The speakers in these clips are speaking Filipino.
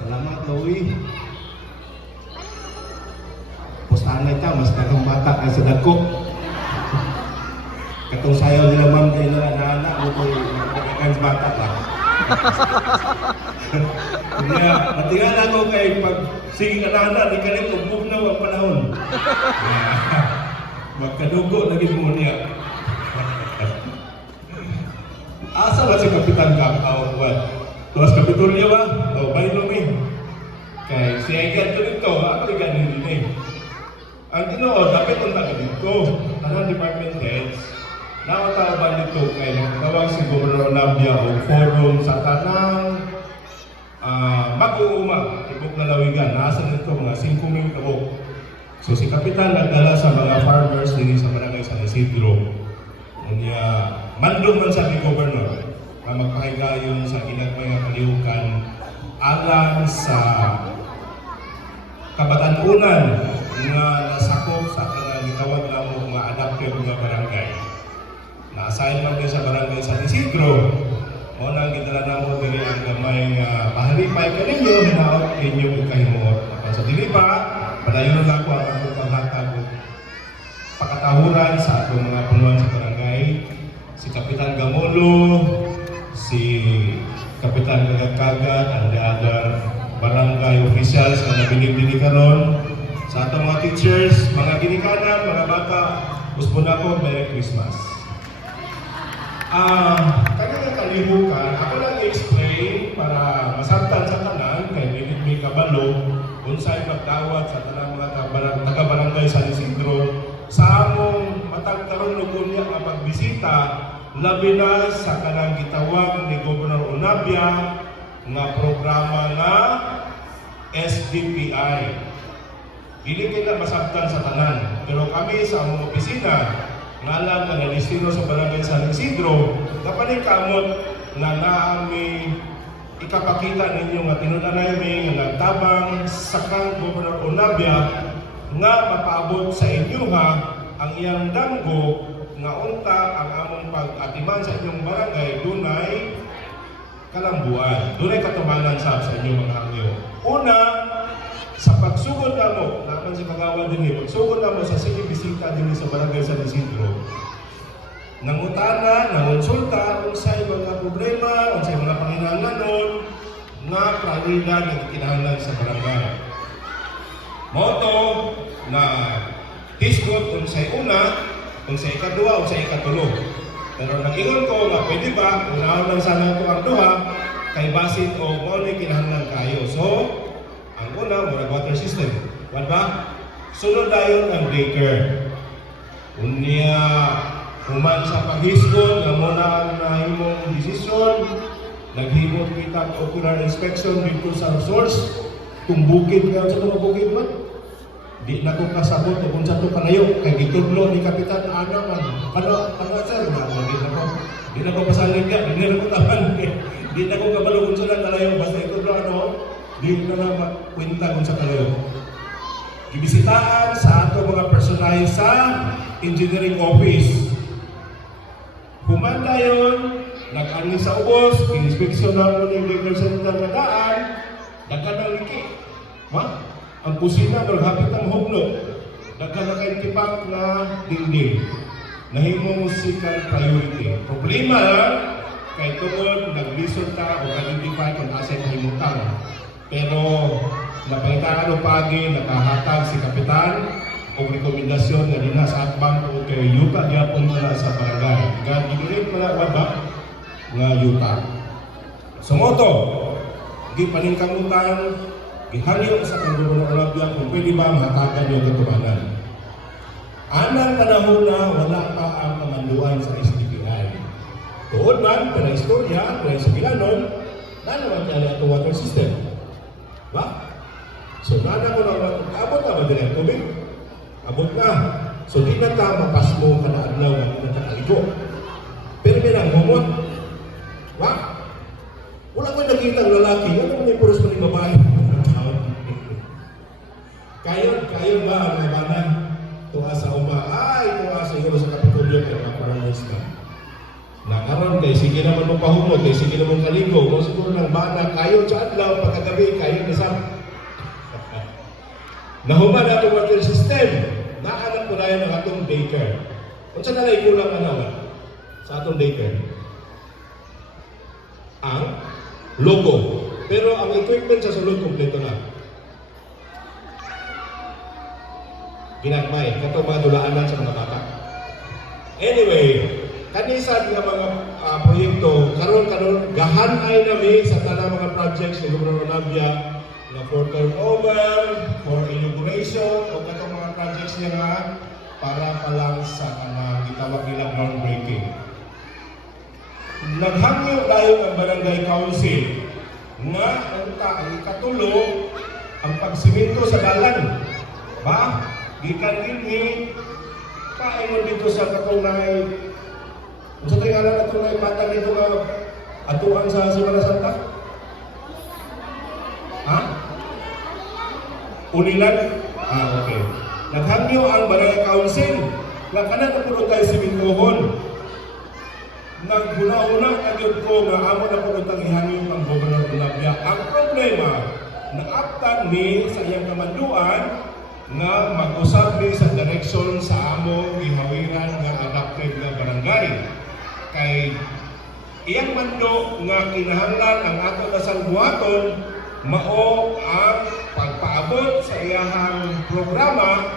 Salamat, Louie. Pustahan na ito, mas kakang bata ay sa dagko. Katong sayaw nila ma'am kayo na anak mo ko yung bata lang. Kaya, natingala ko kay pag sige anak-anak, di ka rin umbog na ang panahon. Magkadugo lagi mo niya. Asa ba si Kapitan Kapao? Tuwas Kapitulyo ba? O, baylo mi. Kaya si Egan to dito, ako di ganin din eh. Ang Ginoo, dapat unta ka dito. Anong department heads? Nakatawa ba dito kay nagtawag si Gobernador Navia o forum sa tanang mag-uuma, ibog na lawigan. Nasa nito mga 5,000 kabok. So si Kapitan nagdala sa mga farmers din sa barangay San Isidro. Kanya, mandong man sa ni Gobernador na magpahigayon sa ginagmay nga kalihukan alang sa kabatanunan nga nasakop sa kanang gitawag na mo mga adaptive nga barangay. Na-assign man sa barangay San Isidro, o nang gidala na mo dili ang gamay nga pahalipay ka ninyo, hinaot ninyo o kahimuot. Sa dili pa, padayon na ako ang akong panghatag o pakatahuran sa atong mga punuan sa barangay, si Kapitan Gamolo, si Kapitan Kagad-Kagad, and the other barangay officials na nabilib-dili karon, sa atong mga teachers, mga ginikanan, mga bata, gusto na ko, Merry Christmas. Kaya kalihukan, ako lang i-explain para masabtan sa tanan, kay David May Kabalo, kung sa'y magdawat sa tanang mga taga-barangay San Isidro, sa among matagkaroon lugon niya nga pagbisita, labi na sa kanang gitawag ni Gobernador Onabia nga programa nga SDPI. Dili kita masabtan sa tanan, pero kami sa among opisina nga alam nga nalistino sa barangay San Isidro, kapaning kamot na naami ikapakita ninyo nga tinudanay mi nga nagtabang sa kang Gobernador Onabia nga mapaabot sa inyo ha ang iyang danggo nga unta ang among pag-atiman sa inyong barangay dunay kalambuan, dunay katumanan sa inyong mga hangyo. Una, sa pagsugod na mo, naman si Kagawa din eh, pagsugod na mo sa sige bisita din sa barangay San Isidro, nangutana, nangonsulta, kung sa'y mga problema, kung sa'y mga panginahanglanon, nga pralidad na kinahanglan sa barangay. Moto na tisgot kung sa'y una, kung sa'y ikadua, kung sa'y ikatulo. Pero nag-ingon ko nga pwede ba, unahon lang sana ito ang duha, kay basit o kung ano kinahanglan kayo. So, ang una, murag water system. What ba? Sunod dayon ang daycare. Unya, human sa paghisgot, nga muna ang nahimong desisyon, naghimot kita ocular inspection dito sa source. Kung bukid ka, sa itong bukid man, di na ko kasabot kung sa ito kalayo. Kay gitudlo ni Kapitan Ana man. Ano sir? Di na ko pasalig ka, di na ko tapan. Di na ko kabalo kung saan kalayo, basta itudlo ano, di na na kwenta kung sa kalayo. Gibisitaan sa ato mga personay sa engineering office. Humanda yun, nag-ani sa ubos, in-inspeksyon na mo ng legal center na daan, nagkanang liki. Ha? Ang kusina, maghapit ang hugno. Nagkanang kay tipak na dingding. Nahimo musical priority. Problema lang, kay tungod, nag-listen ka o identify kung asa yung himutang. Pero, napalitaan o pagi, nakahatag si Kapitan o rekomendasyon na din sa atbang o kay yuta niya punta sa barangay. Gan ginulit pala waba nga yuta. Sumoto, gipaningkamutan, gihangyo sa Gobernador Onabia kung pwede ba mahatagan yung katumanan. Anang panahon na wala pa ang kamanduan sa SDPI. Tuod man, para istorya, para sa Pilanon, na naman kaya ito water system. Ba? So, nana ko na, abot na ba din ang tubig? Abot na. So, di na ta mapasmo ka na adlaw na di na ta kaligo. Pero may nang humot. Ba? Wala ko nakita ang lalaki. Ano naman yung puros pa rin babae? Kayo ba ang nabanan? Tuwa sa uma. Ay, tuwa sa iyo sa Kapitolyo kaya maparalis ka. Nakaroon kay sige naman magpahumot, kay sige naman kaligo. Kung siguro ng bana, kayo sa adlaw, pagkagabi, kayo na Nahuman na itong water system. Naanak po na yan ang atong daycare. Kung saan na kulang anawan sa atong daycare? Ang logo. Pero ang equipment sa sulod, kompleto na. Ginagmay. Ito mga dulaanan sa mga bata. Anyway, kanisan nga mga proyekto, karon gahanay nami sa tanang mga projects ni Gobernador Navia na for turnover, for inauguration, o katong mga projects niya nga para pa lang sa gitawag nila groundbreaking. Naghangyo tayo ang Barangay Council nga ang ikatulo ang pagsiminto sa dalan. Ba? Gikan dinhi kaingon dito sa katunay. Unsa tay ngalan katunay mata dito nga atuan sa Semana Santa? Ha? Unilan? Okay. Naghangyo ang Barangay Council nga kana na puno tayo simintohon. Naghuna-una kagyud ko nga amo na puno tang ihangyo ang Gobernador Navia. Ang problema naaptan ni sa iyang kamanduan nga mag-usab ni sa direksyon sa among gihawiran nga adaptive nga barangay. Kay iyang mando nga kinahanglan ang ato na sangbuhaton mao ang pagpaabot sa iyahang programa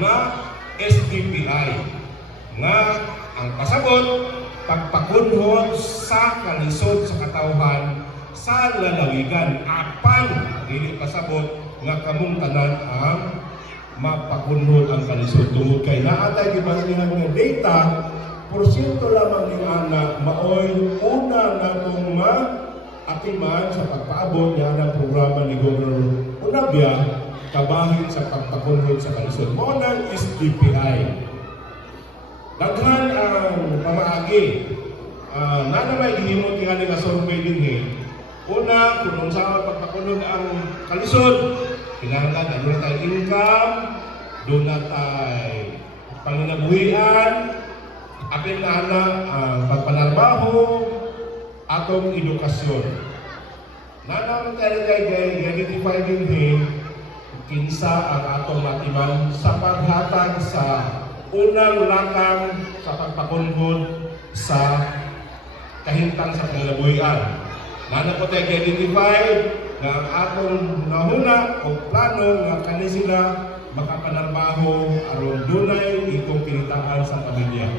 nga SDPI nga ang pasabot pagpakunhod sa kalisod sa katawhan sa lalawigan apan dili pasabot nga kamong tanan ang mapakunhod ang kalisod tungod kay naatay gibasihan nga data porsyento lamang ni ana maoy una natong atiman sa pagpaabot niya ng programa ni Gobernador Navia kabahin sa pagpakunhod sa kalisod mo ng SDPI. Daghan ang pamaagi. Nanamay gihimo tingali nga survey dinhi. Una, kung unsa pagpakunhod ang kalisod, kinahanglan ano na tayo income, doon na tayo panginabuhian, apil na ang pagpanarbaho, atong edukasyon. Nanamay tayo kay identify din kinsa ang atong matiman sa paghatag sa unang lakang sa pagpakunhod sa kahintang sa kinabuhian. Nana po tayo identify na ang atong nahuna o plano nga kani sila makapanarbaho aron dunay itong kinitaan sa pamilya.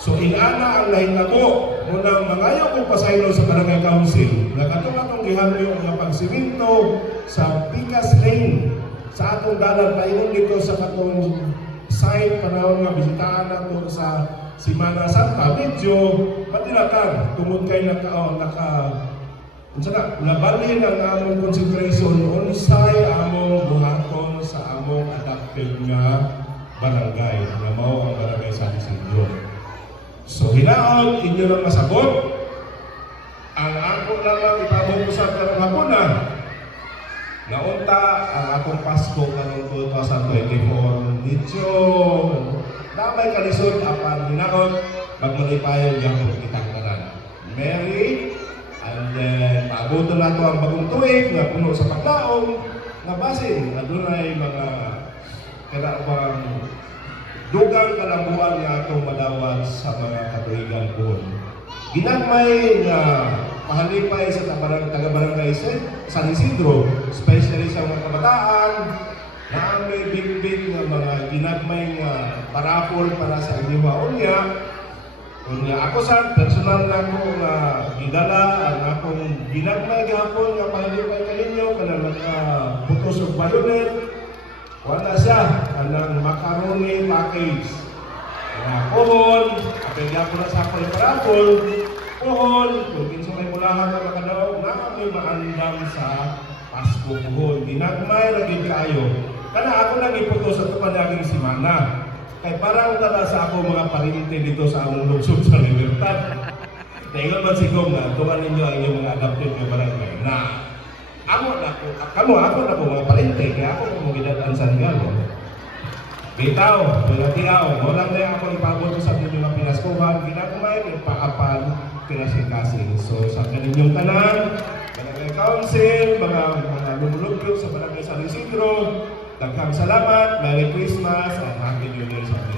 So inana ang nahitabo munang mangayo kong pasaylo sa Barangay Council na katong atong gihamyo nga pagsiminto sa Picas Lane sa atong dalan paingon dito sa katong site panahon nga bisitahan nato sa Semana Santa medyo madilakan tungod kay nabalin ang among consideration unsay among buhaton sa among adaptive nga barangay na mao ang Barangay San Isidro. So hinaot inyo lang masabot ang ako lamang itabong sa karong hapuna. Naunta ang atong Pasko kanong 2024 medyo damay kalisod apan hinaot magmalipayon gyapon kitang tanan. Merry and then paaboton nato ang bagong tuig nga puno sa paglaom nga basin adunay mga kanabang dugang kalambuan nga atong madawat sa mga katuigan po. Ginagmay nga pahalipay sa taga-barangay San Isidro, especially sa mga kabataan, na ang may big nga mga ginagmay nga parapol para sa inyong unya. Unya ako sa personal na ako nga gidala ang akong ginagmay gahapon nga pahalipay kaninyo kanang mga butos of bayonet. Wala siya kanang macaroni package. Pohon, apel gapon na sa parapol. Pohon, kung kinsa may mulahan na makadaog na may maandam sa Pasko pohon. Ginagmay ra gid kayo. Kana ako nang iputo sa tupanaging semana. Kay parang tala sa ako mga parinite dito sa among lungsod sa Libertad. Dahil man sigom nga tukan ninyo ang inyong mga adaptive nga barangay na ako na po mga parinite kaya ako mo gidatan sa Galo. Bitaw, tiaw, walang na ako ipabot sa inyo mga pinaskuhan, ginagmay, ipaapan, pinasikasin. So, sa kaninyong tanan, Barangay Council, mga lumulubyo sa Barangay San Isidro. Daghang salamat, Merry Christmas, and Happy New Year sa